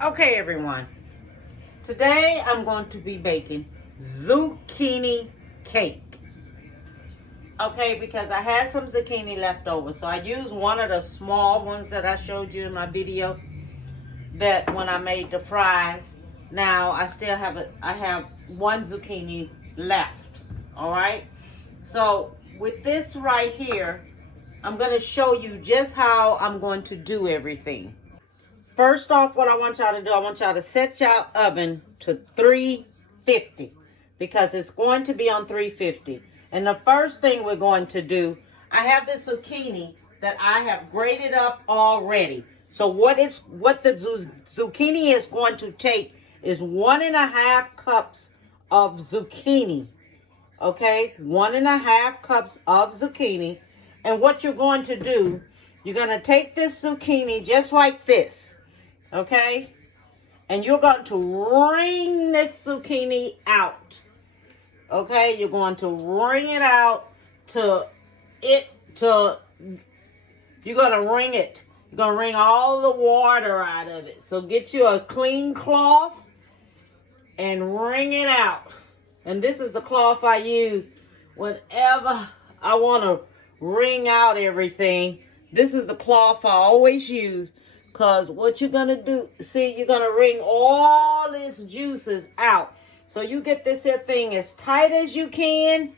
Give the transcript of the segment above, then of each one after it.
Okay, everyone. Today I'm going to be baking zucchini cake. Okay, because I had some zucchini left over. So I used one of the small ones that I showed you in my video that when I made the fries. Now I still have I have one zucchini left. All right. So with this right here, I'm going to show you just how I'm going to do everything. First off, what I want y'all to do, I want y'all to set y'all oven to 350 because it's going to be on 350. And the first thing we're going to do, I have this zucchini that I have grated up already. So what the zucchini is going to take is 1.5 cups of zucchini. Okay, 1.5 cups of zucchini. And what you're going to do, you're going to take this zucchini just like this. Okay, and you're going to wring this zucchini out. Okay, you're going to wring it out you're going to wring it. You're going to wring all the water out of it. So get you a clean cloth and wring it out. And this is the cloth I use whenever I want to wring out everything. This is the cloth I always use. Because what you're going to do, see, you're going to wring all these juices out. So you get this here thing as tight as you can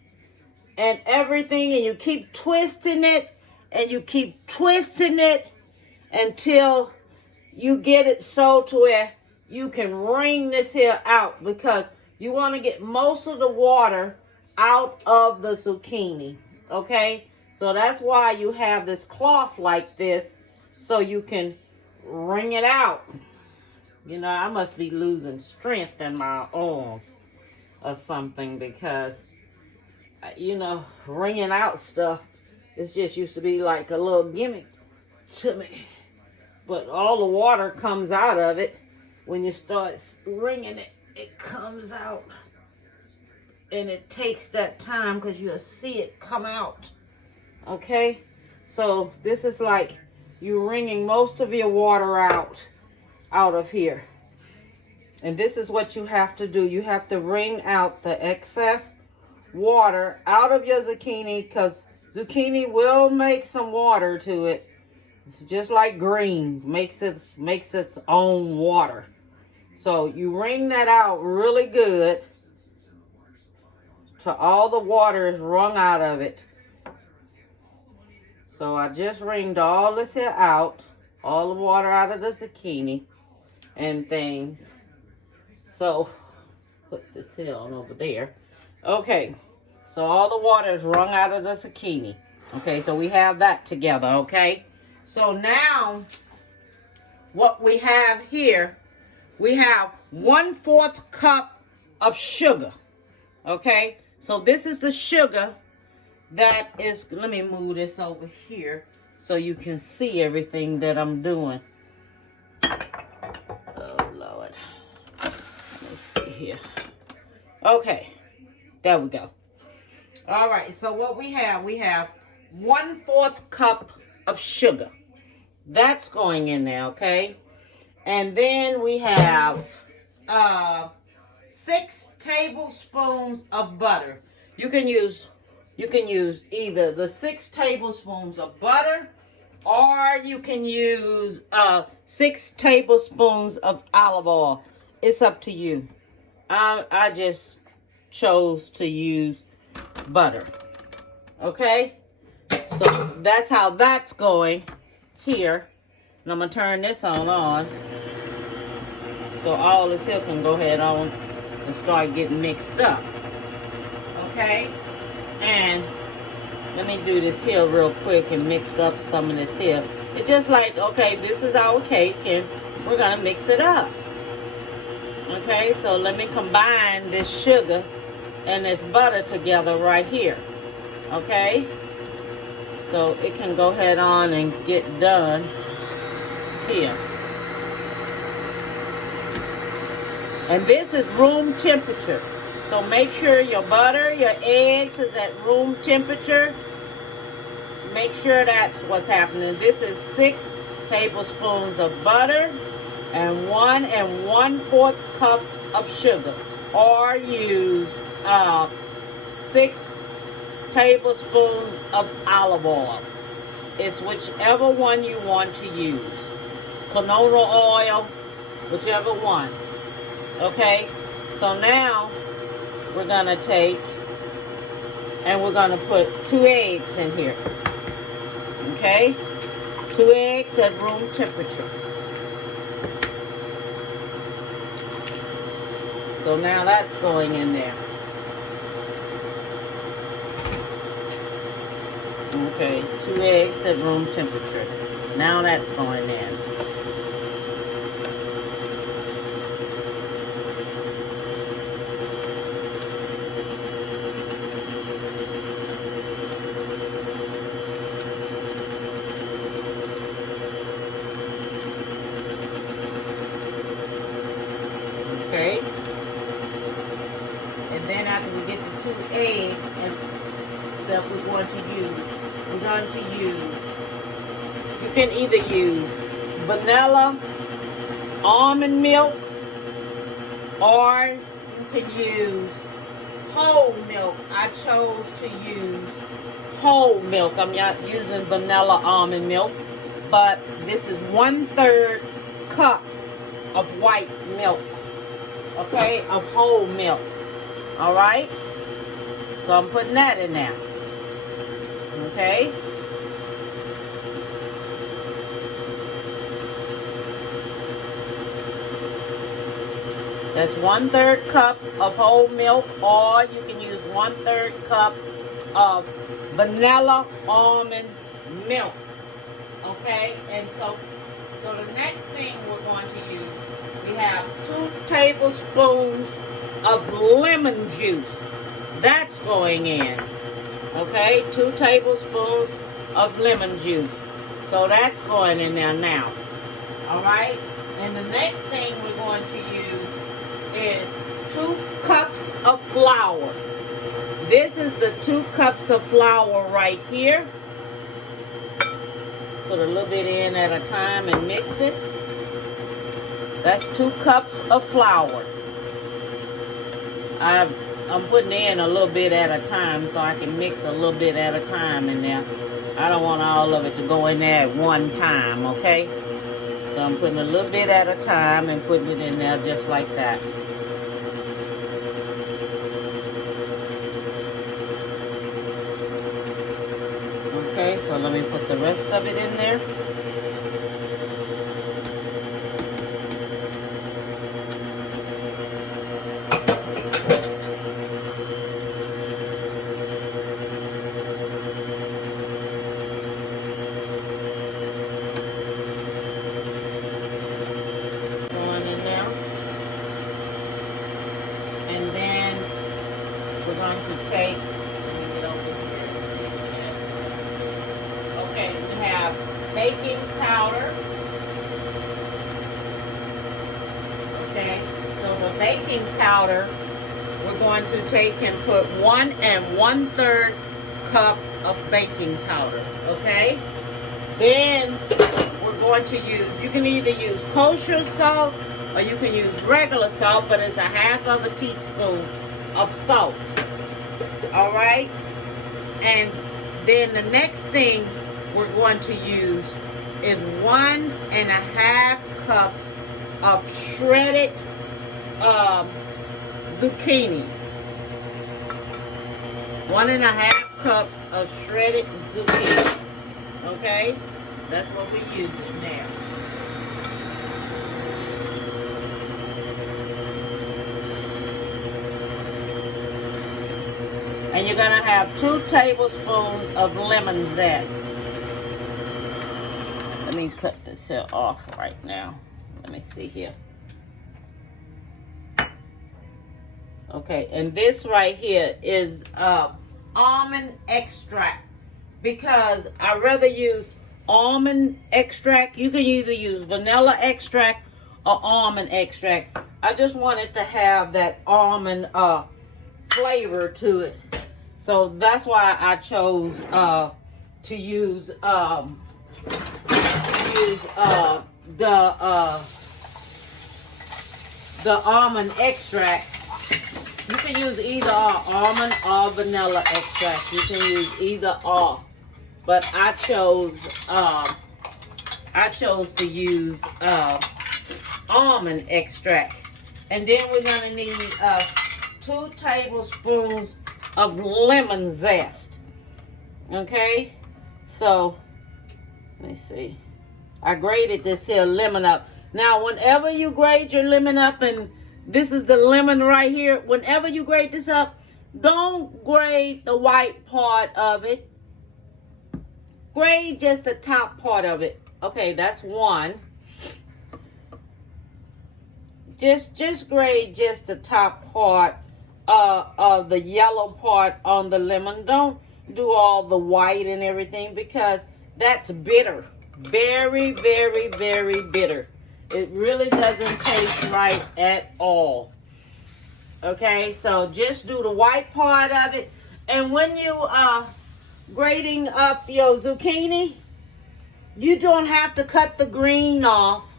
and everything. And you keep twisting it and you keep twisting it until you get it so to where you can wring this here out. Because you want to get most of the water out of the zucchini. Okay? So that's why you have this cloth like this so you can wring it out. You know, I must be losing strength in my arms or something because, you know, wringing out stuff, it just used to be like a little gimmick to me. But all the water comes out of it. When you start wringing it, it comes out. And it takes that time because you'll see it come out. Okay? So this is like you're wringing most of your water out of here. And this is what you have to do. You have to wring out the excess water out of your zucchini because zucchini will make some water to it. It's just like greens, makes its own water. So you wring that out really good till all the water is wrung out of it. So I just wringed all this here out, all the water out of the zucchini and things. So put this here on over there. Okay, so all the water is wrung out of the zucchini. Okay, so we have that together, okay? So now what we have here, we have 1/4 cup of sugar. Okay, so this is the sugar that is, let me move this over here so you can see everything that I'm doing. Oh, Lord. Let's see here. Okay, there we go. All right, so what we have 1/4 cup of sugar. That's going in there, okay? And then we have 6 tablespoons of butter. You can use either the 6 tablespoons of butter or you can use 6 tablespoons of olive oil. It's up to you. I just chose to use butter. Okay? So that's how that's going here. And I'm going to turn this on so all this here can go ahead on and start getting mixed up. Okay? And let me do this here real quick and mix up some of this here. It's just like, okay, this is our cake and we're going to mix it up. Okay, so let me combine this sugar and this butter together right here. Okay? So it can go ahead on and get done here. And this is room temperature. So make sure your butter, your eggs is at room temperature. Make sure that's what's happening. This is 6 tablespoons of butter and 1 1/4 cup of sugar, or use 6 tablespoons of olive oil. It's whichever one you want to use. Canola oil, whichever one. Okay, so now we're gonna take and we're gonna put 2 eggs in here. Okay, 2 eggs at room temperature. So now that's going in there. Okay, 2 eggs at room temperature. Now that's going in. Okay. And then after we get the 2 eggs that we're going to use, you can either use vanilla almond milk, or you can use whole milk. I chose to use whole milk. I'm not using vanilla almond milk, but this is 1/3 cup of white milk, okay, of whole milk. All right, so I'm putting that in there. Okay, that's 1/3 cup of whole milk, or you can use 1/3 cup of vanilla almond milk. Okay, and so the next thing we're going to use, we have 2 tablespoons of lemon juice. That's going in. Okay, 2 tablespoons of lemon juice. So that's going in there now. All right, and the next thing we're going to use is 2 cups of flour. This is the 2 cups of flour right here. Put a little bit in at a time and mix it. That's 2 cups of flour. I'm putting in a little bit at a time so I can mix a little bit at a time in there. I don't want all of it to go in there at one time, okay? So I'm putting a little bit at a time and putting it in there just like that. Okay, so let me put the rest of it in there. Okay, we have baking powder. Okay, so the baking powder, we're going to take and put 1 1/3 cup of baking powder. Okay, then we're going to use, you can either use kosher salt or you can use regular salt, but it's a 1/2 teaspoon of salt. All right, and then the next thing we're going to use is 1 1/2 cups of shredded zucchini. 1 1/2 cups of shredded zucchini. Okay, that's what we're using now. And you're going to have 2 tablespoons of lemon zest. Let me cut this here off right now. Let me see here. Okay, and this right here is almond extract, because I'd rather use almond extract. You can either use vanilla extract or almond extract. I just wanted to have that almond flavor to it. So that's why I chose to use the the almond extract. You can use either almond or vanilla extract. You can use either or. But I chose to use almond extract. And then we're gonna need 2 tablespoons of lemon zest. Okay, so let me see. I grated this here lemon up. Now, whenever you grate your lemon up, and this is the lemon right here, whenever you grate this up, don't grate the white part of it. Grate just the top part of it. Okay, that's one. Just grate just the top part of the yellow part on the lemon. Don't do all the white and everything, because that's bitter. Very, very, very bitter. It really doesn't taste right at all. Okay, so just do the white part of it. And when you are grating up your zucchini, you don't have to cut the green off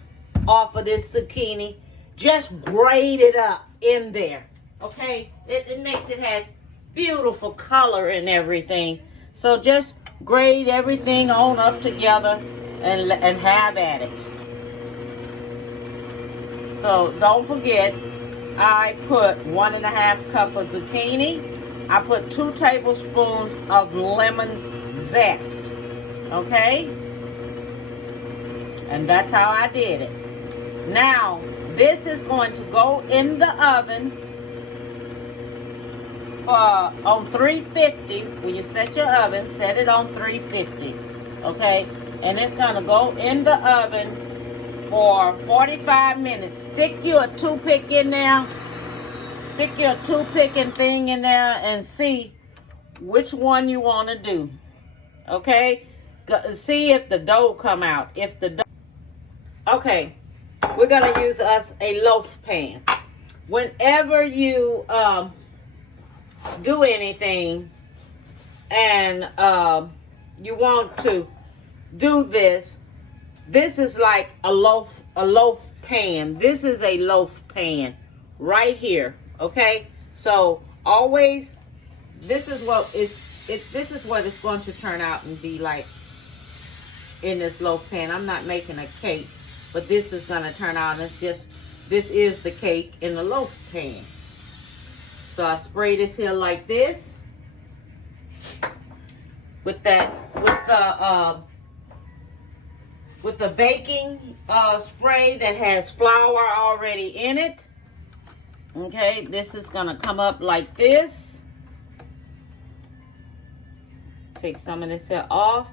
of this zucchini. Just grate it up in there. Okay, it makes it has beautiful color and everything. So just grate everything on up together and have at it. So don't forget, I put 1.5 cups of zucchini. I put 2 tablespoons of lemon zest. Okay? And that's how I did it. Now, this is going to go in the oven on 350. When you set your oven, set it on 350. Okay? And it's going to go in the oven for 45 minutes. Stick your toothpick in there. Stick your toothpick and thing in there and see which one you want to do. Okay? See if the dough come out. If the dough... Okay. We're going to use us a loaf pan. Whenever you do anything and you want to do this, this is like a loaf pan. This is a loaf pan right here. Okay, so always, this is what it's going to turn out and be like in this loaf pan. I'm not making a cake, but this is going to turn out. This is the cake in the loaf pan. So I spray this here like this with the baking spray that has flour already in it. Okay, this is gonna come up like this. Take some of this here off.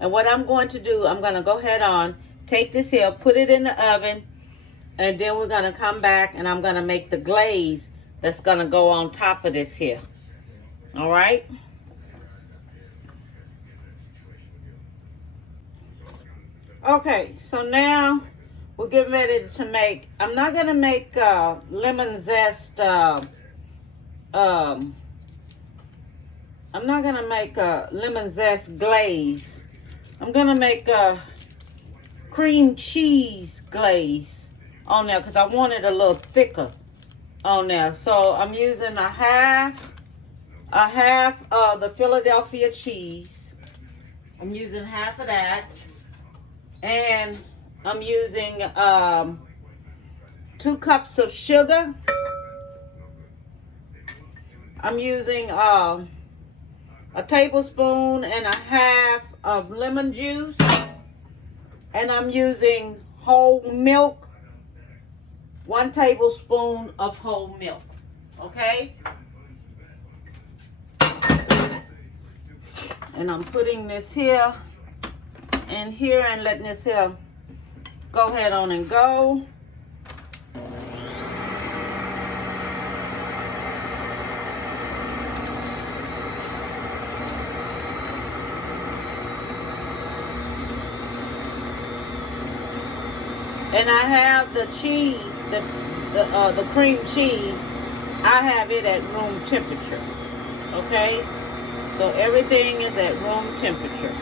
And what I'm going to do, I'm gonna go ahead on, take this here, put it in the oven, and then we're gonna come back and I'm gonna make the glaze that's gonna go on top of this here. All right. Okay, so now we're getting ready to make, I'm not going to make lemon zest, I'm not going to make a lemon zest glaze. I'm going to make a cream cheese glaze on there because I want it a little thicker on there. So I'm using a half of the Philadelphia cheese. I'm using half of that. And I'm using 2 cups of sugar. I'm using a tablespoon and a half of lemon juice. And I'm using whole milk, 1 tablespoon of whole milk. Okay? And I'm putting this here in here and letting this here go ahead on and go. And I have the cheese, the cream cheese, I have it at room temperature. Okay? So everything is at room temperature.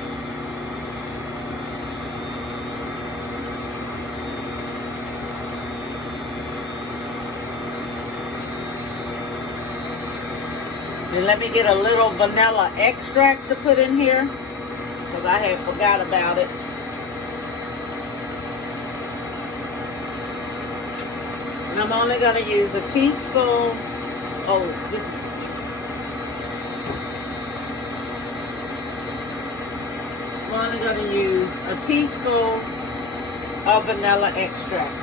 Then let me get a little vanilla extract to put in here, because I had forgot about it. And I'm only going to use a teaspoon. Oh, this is... I'm only going to use a teaspoon of vanilla extract.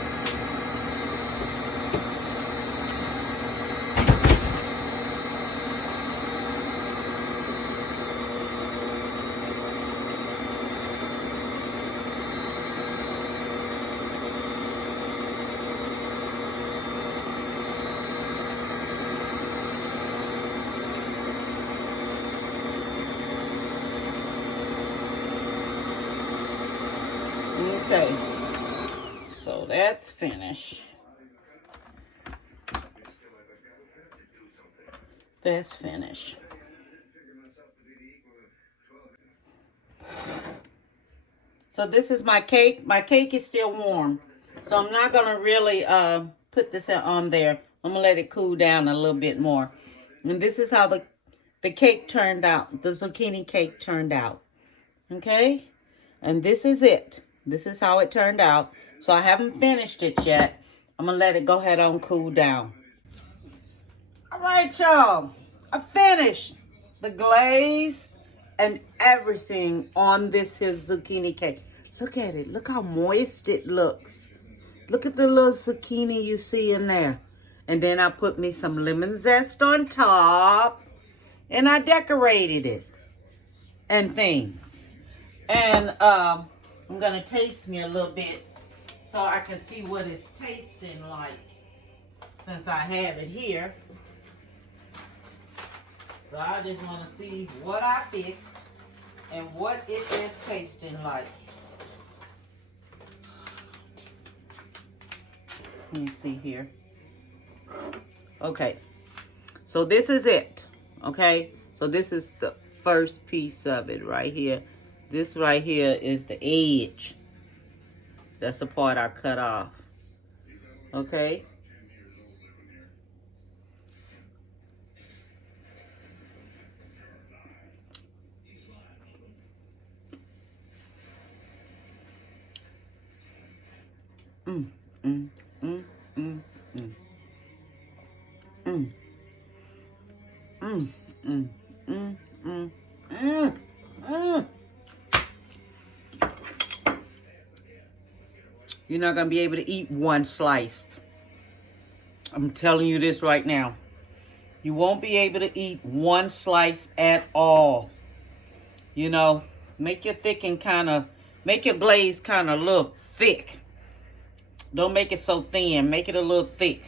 Okay, so that's finished. That's finished. So this is my cake. My cake is still warm, so I'm not gonna really put this on there. I'm gonna let it cool down a little bit more. And this is how the cake turned out. The zucchini cake turned out. Okay, and this is it. This is how it turned out. So I haven't finished it yet. I'm going to let it go ahead on cool down. All right, y'all. I finished the glaze and everything on this here zucchini cake. Look at it. Look how moist it looks. Look at the little zucchini you see in there. And then I put me some lemon zest on top. And I decorated it. And things. And, I'm going to taste me a little bit so I can see what it's tasting like since I have it here. So I just want to see what I fixed and what it is tasting like. Let me see here. Okay. So this is it. Okay. So this is the first piece of it right here. This right here is the edge. That's the part I cut off. Okay? Mm, mm, mm, mm, mm. Mm. Mm, mm, mm, mm, mm, mm. You're not going to be able to eat one slice. I'm telling you this right now. You won't be able to eat one slice at all. You know, make your make your glaze kind of look thick. Don't make it so thin. Make it a little thick.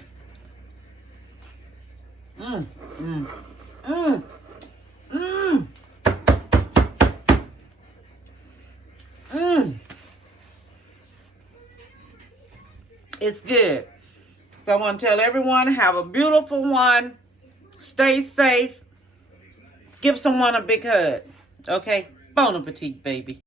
Mmm, mmm, mmm, mmm, mmm. It's good. So I want to tell everyone, have a beautiful one. Stay safe. Give someone a big hug. Okay? Bon appetit, baby.